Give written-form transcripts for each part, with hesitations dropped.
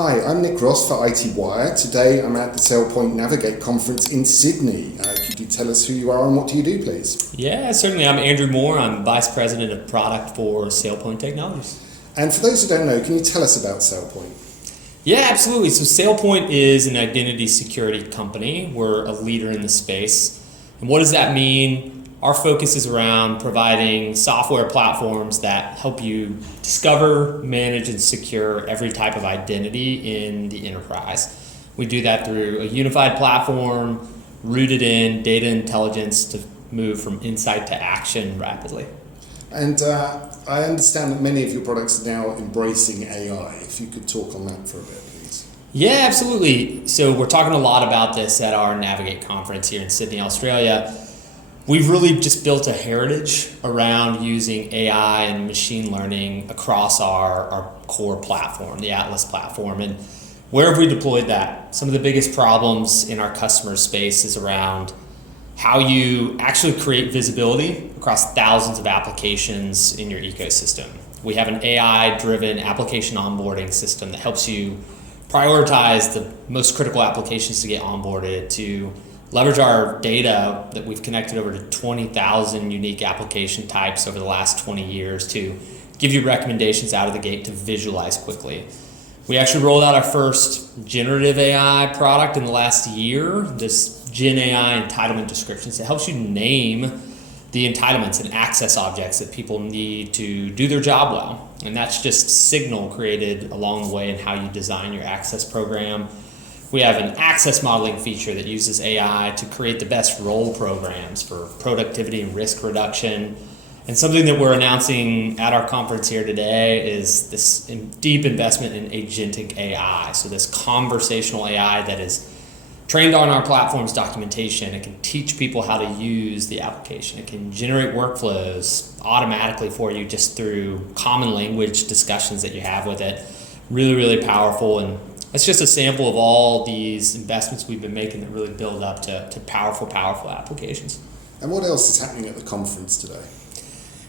Hi, I'm Nick Ross for iTWire. Today I'm at the Sailpoint Navigate conference in Sydney. Could you tell us who you are and what do you do, please? Yeah, certainly. I'm Andrew Moore. I'm Vice President of Product for Sailpoint Technologies. And for those who don't know, can you tell us about Sailpoint? Yeah, absolutely. So Sailpoint is an identity security company. We're a leader in the space. And what does that mean? Our focus is around providing software platforms that help you discover, manage, and secure every type of identity in the enterprise. We do that through a unified platform rooted in data intelligence to move from insight to action rapidly. And I understand that many of your products are now embracing AI. If you could talk on that for a bit, please. Yeah, absolutely. So we're talking a lot about this at our Navigate conference here in Sydney, Australia. We've really just built a heritage around using AI and machine learning across our core platform, the Atlas platform. And where have we deployed that? Some of the biggest problems in our customer space is around how you actually create visibility across thousands of applications in your ecosystem. We have an AI-driven application onboarding system that helps you prioritize the most critical applications to get onboarded, to leverage our data that we've connected over to 20,000 unique application types over the last 20 years to give you recommendations out of the gate to visualize quickly. We actually rolled out our first generative AI product in the last year, this Gen AI entitlement descriptions. It helps you name the entitlements and access objects that people need to do their job well. And that's just signal created along the way in how you design your access program. We have an access modeling feature that uses AI to create the best role programs for productivity and risk reduction. And something that we're announcing at our conference here today is this deep investment in agentic AI. So this conversational AI that is trained on our platform's documentation. It can teach people how to use the application. It can generate workflows automatically for you just through common language discussions that you have with it. Really, really powerful. And it's just a sample of all these investments we've been making that really build up to powerful applications. And what else is happening at the conference today?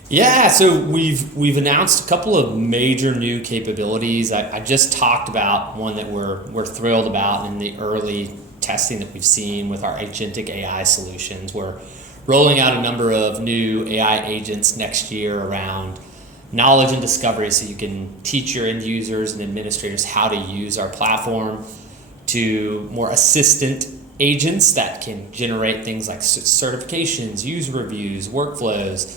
Yeah, so we've announced a couple of major new capabilities. I just talked about one that we're thrilled about in the early testing that we've seen with our agentic AI solutions. We're rolling out a number of new AI agents next year around knowledge and discovery, so you can teach your end users and administrators how to use our platform, to more assistant agents that can generate things like certifications, user reviews, workflows.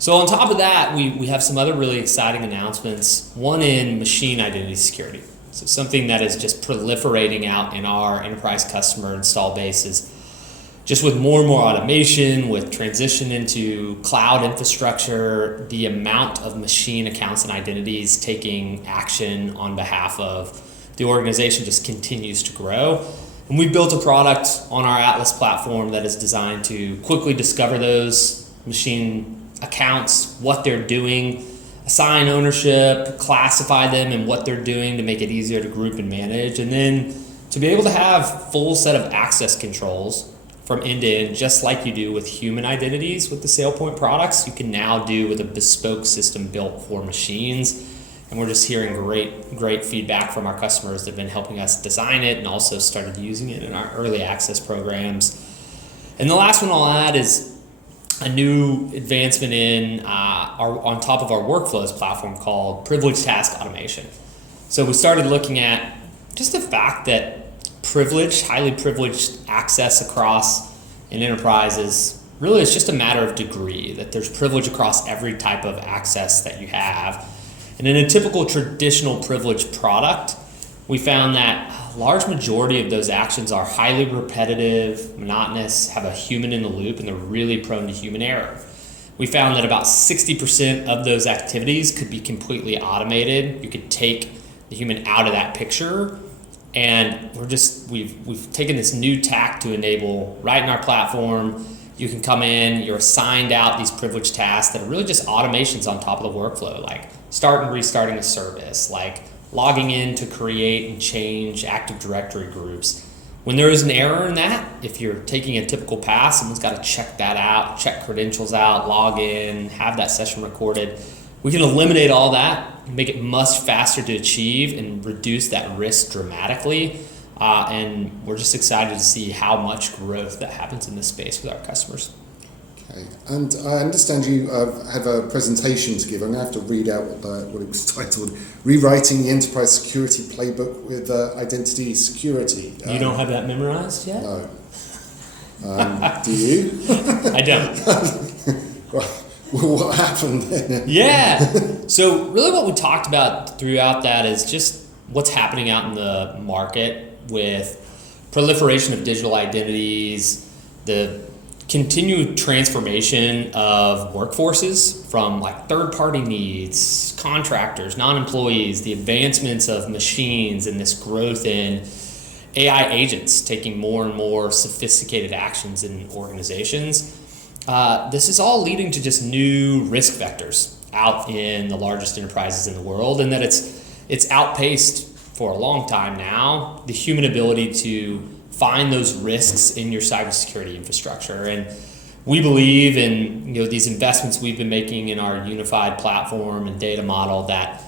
So on top of that, we have some other really exciting announcements, one in machine identity security. So something that is just proliferating out in our enterprise customer install base is just with more and more automation, with transition into cloud infrastructure, the amount of machine accounts and identities taking action on behalf of the organization just continues to grow. And we built a product on our Atlas platform that is designed to quickly discover those machine accounts, what they're doing, assign ownership, classify them and what they're doing to make it easier to group and manage, and then to be able to have full set of access controls from end to end, just like you do with human identities with the Sailpoint products, you can now do with a bespoke system built for machines. And we're just hearing great feedback from our customers that have been helping us design it and also started using it in our early access programs. And the last one I'll add is a new advancement in on top of our workflows platform called privileged task automation. So we started looking at just the fact that highly privileged access across an enterprise is really, it's just a matter of degree, that there's privilege across every type of access that you have. And in a typical traditional privileged product, we found that a large majority of those actions are highly repetitive, monotonous, have a human in the loop, and they're really prone to human error. We found that about 60% of those activities could be completely automated. You could take the human out of that picture. And we've taken this new tack to enable right in our platform. You can come in, you're assigned out these privileged tasks that are really just automations on top of the workflow, like start and restarting a service, like logging in to create and change Active Directory groups. When there is an error in that, if you're taking a typical pass, someone's got to check that out, check credentials out, log in, have that session recorded. We can eliminate all that, make it much faster to achieve, and reduce that risk dramatically. And we're just excited to see how much growth that happens in this space with our customers. Okay, and I understand you have a presentation to give. I'm going to have to read out what it was titled, Rewriting the Enterprise Security Playbook with Identity Security. You don't have that memorized yet? No. Do you? I don't. Well, what happened then? Yeah. So really what we talked about throughout that is just what's happening out in the market with proliferation of digital identities, the continued transformation of workforces from like third-party needs, contractors, non-employees, the advancements of machines, and this growth in AI agents taking more and more sophisticated actions in organizations. This is all leading to just new risk vectors out in the largest enterprises in the world, and that it's outpaced for a long time now the human ability to find those risks in your cybersecurity infrastructure. And we believe in these investments we've been making in our unified platform and data model that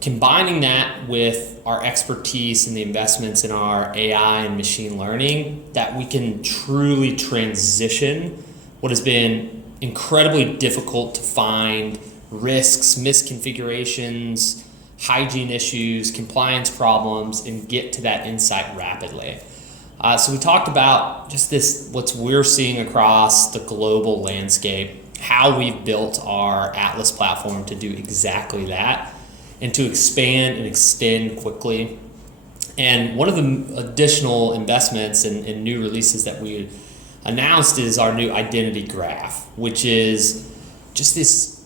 combining that with our expertise and the investments in our AI and machine learning, that we can truly transition what has been incredibly difficult to find risks, misconfigurations, hygiene issues, compliance problems, and get to that insight rapidly. So we talked about just what we're seeing across the global landscape, how we've built our Atlas platform to do exactly that, and to expand and extend quickly. And one of the additional investments and new releases that we announced is our new identity graph, which is just this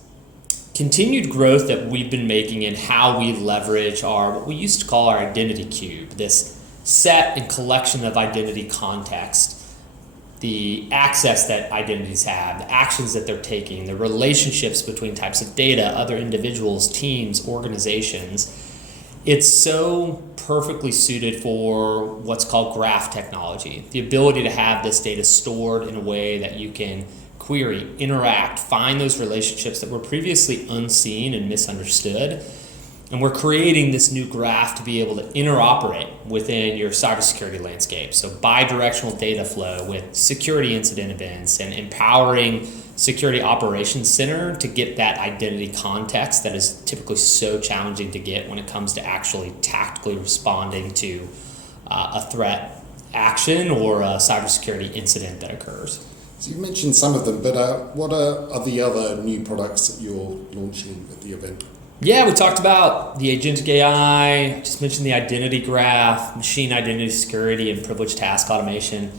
continued growth that we've been making in how we leverage what we used to call our identity cube, this set and collection of identity context, the access that identities have, the actions that they're taking, the relationships between types of data, other individuals, teams, organizations. It's so perfectly suited for what's called graph technology, the ability to have this data stored in a way that you can query, interact, find those relationships that were previously unseen and misunderstood. And we're creating this new graph to be able to interoperate within your cybersecurity landscape. So bi-directional data flow with security incident events and empowering Security Operations Center to get that identity context that is typically so challenging to get when it comes to actually tactically responding to a threat action or a cybersecurity incident that occurs. So you mentioned some of them, but what are the other new products that you're launching at the event? Yeah, we talked about the agentic AI, just mentioned the identity graph, machine identity security, and privileged task automation.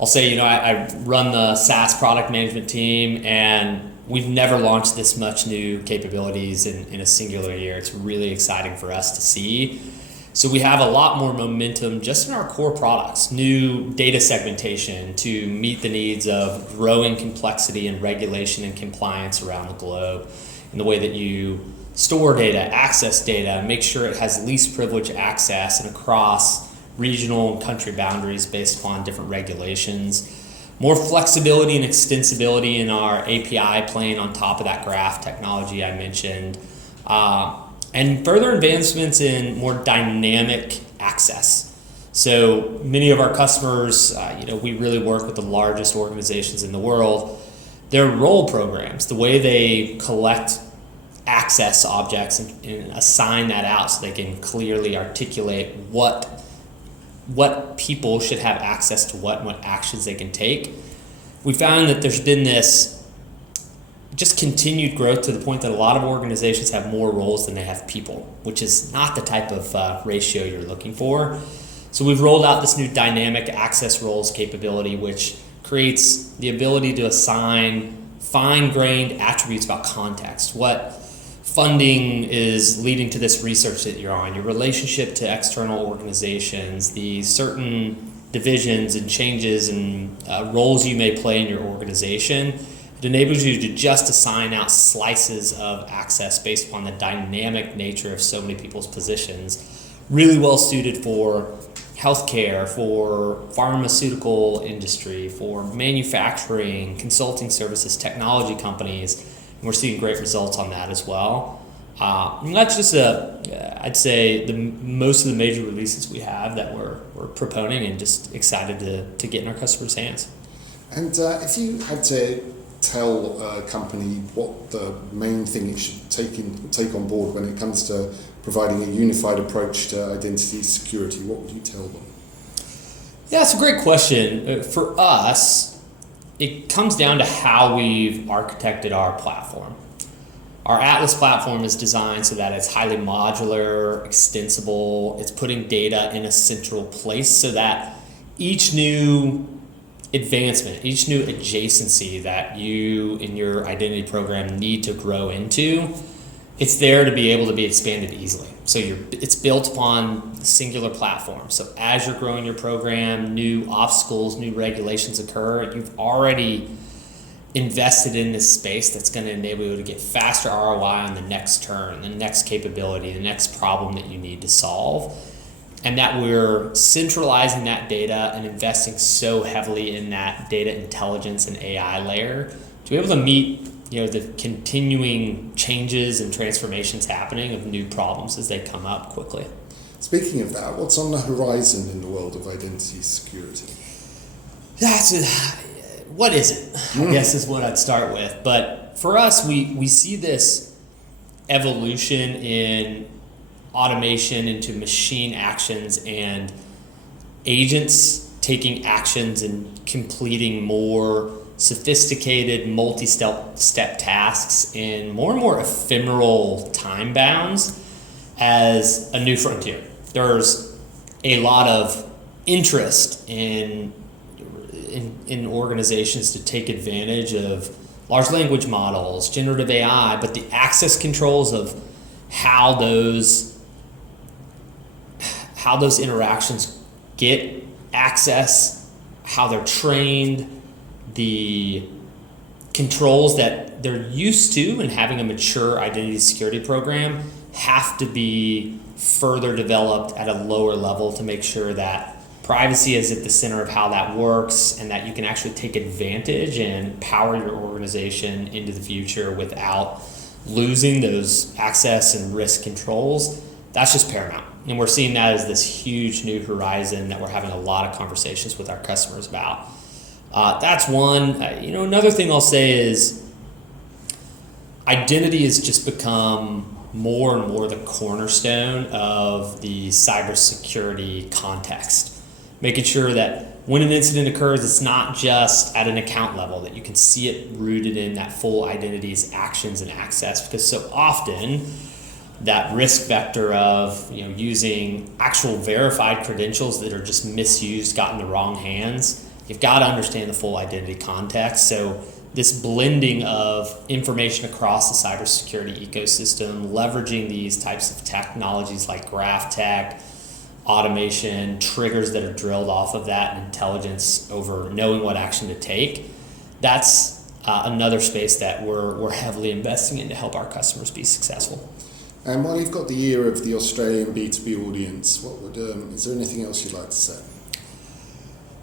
I'll say, I run the SaaS product management team, and we've never launched this much new capabilities in a singular year. It's really exciting for us to see. So we have a lot more momentum just in our core products, new data segmentation to meet the needs of growing complexity and regulation and compliance around the globe, in the way that you store data, access data, make sure it has least privilege access and across regional and country boundaries based upon different regulations. More flexibility and extensibility in our API playing on top of that graph technology I mentioned. And further advancements in more dynamic access. So many of our customers, we really work with the largest organizations in the world. Their role programs, the way they collect access objects and assign that out so they can clearly articulate what people should have access to what actions they can take. We found that there's been this just continued growth to the point that a lot of organizations have more roles than they have people, which is not the type of ratio you're looking for. So we've rolled out this new dynamic access roles capability, which creates the ability to assign fine-grained attributes about context, what funding is leading to this research that you're on, your relationship to external organizations, the certain divisions and changes and roles you may play in your organization. It enables you to just assign out slices of access based upon the dynamic nature of so many people's positions. Really well suited for healthcare, for pharmaceutical industry, for manufacturing, consulting services, technology companies. And we're seeing great results on that as well. And that's just I'd say most of the major releases we have that we're proponing and just excited to get in our customers' hands. And if you had to tell a company what the main thing it should take on board when it comes to providing a unified approach to identity security, what would you tell them? Yeah, it's a great question. For us, it comes down to how we've architected our platform. Our Atlas platform is designed so that it's highly modular, extensible. It's putting data in a central place so that each new advancement, each new adjacency that you in your identity program need to grow into, it's there to be able to be expanded easily. So it's built upon a singular platform. So as you're growing your program, new obstacles, new regulations occur, you've already invested in this space that's going to enable you to get faster ROI on the next turn, the next capability, the next problem that you need to solve. And that we're centralizing that data and investing so heavily in that data intelligence and AI layer to be able to meet the continuing changes and transformations happening of new problems as they come up quickly. Speaking of that, what's on the horizon in the world of identity security? What is it? I guess is what I'd start with. But for us, we see this evolution in automation into machine actions and agents taking actions and completing more sophisticated multi-step tasks in more and more ephemeral time bounds as a new frontier. There's a lot of interest in organizations to take advantage of large language models, generative AI, but the access controls of how those interactions get access, how they're trained, the controls that they're used to in having a mature identity security program have to be further developed at a lower level to make sure that privacy is at the center of how that works and that you can actually take advantage and power your organization into the future without losing those access and risk controls. That's just paramount. And we're seeing that as this huge new horizon that we're having a lot of conversations with our customers about. That's one. Another thing I'll say is identity has just become more and more the cornerstone of the cybersecurity context. Making sure that when an incident occurs, it's not just at an account level, that you can see it rooted in that full identity's actions and access, because so often that risk vector of using actual verified credentials that are just misused, got in the wrong hands, you've got to understand the full identity context. So this blending of information across the cybersecurity ecosystem, leveraging these types of technologies like graph tech, automation, triggers that are drilled off of that, and intelligence over knowing what action to take, that's another space that we're heavily investing in to help our customers be successful. And while you've got the ear of the Australian B2B audience, is there anything else you'd like to say?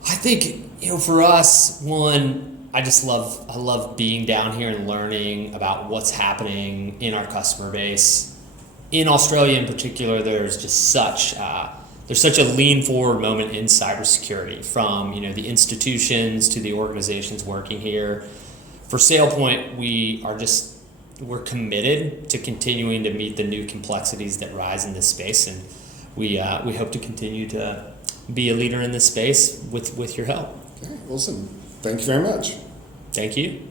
I think, for us, one, I love being down here and learning about what's happening in our customer base. In Australia in particular, there's just such a lean forward moment in cybersecurity, from the institutions to the organizations working here. For Sailpoint, we're committed to continuing to meet the new complexities that rise in this space, and we hope to continue to be a leader in this space with your help. Okay, awesome. Thank you very much. Thank you.